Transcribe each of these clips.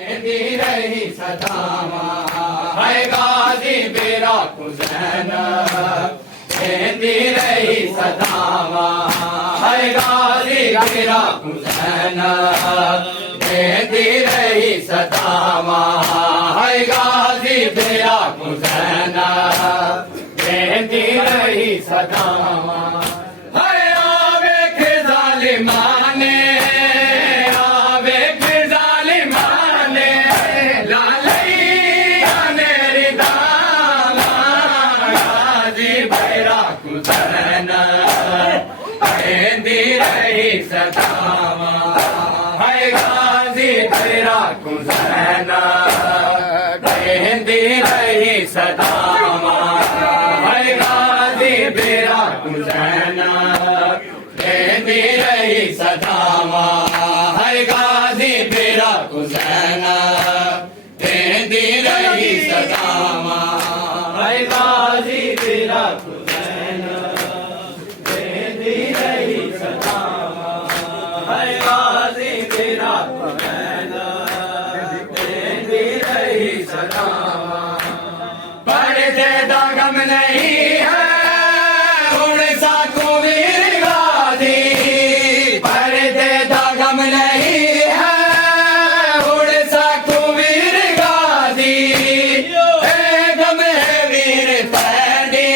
दी रही सदामा है गाजी बेरा हुसैन दी रही सदामा है गाजी बेरा हुसैन दी रही सदामा है गाजी बेरा हुसैन दी रही सदामा है आवे के जालिमाने सदामा है गाजी बेरा हुसैन दी रही सदामा है गाजी बेरा हुसैन दी रही सदामा है गाजी बेरा हुसैन दी रही सदामा है गाजी बेरा हुसैन दी रही सदामा है गाजी बेरा हुसैन दी रही सदामा पढ़ते दा गम नहीं है हुण साकू वीर गाजी पढ़ते दा गम नहीं है हुण साकू वीर गाजी गम है वीर पैंडी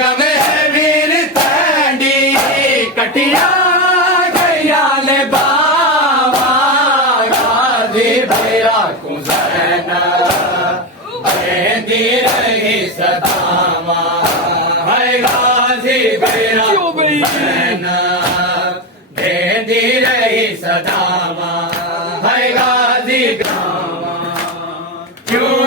गम है वीर पैंडी कटिया गैया ने बाबा गाजी बेरा हुसैन दी रही सदामा है गाजी बेरा हुसैन दी रही सदामा है गाजी ग्रामा क्यों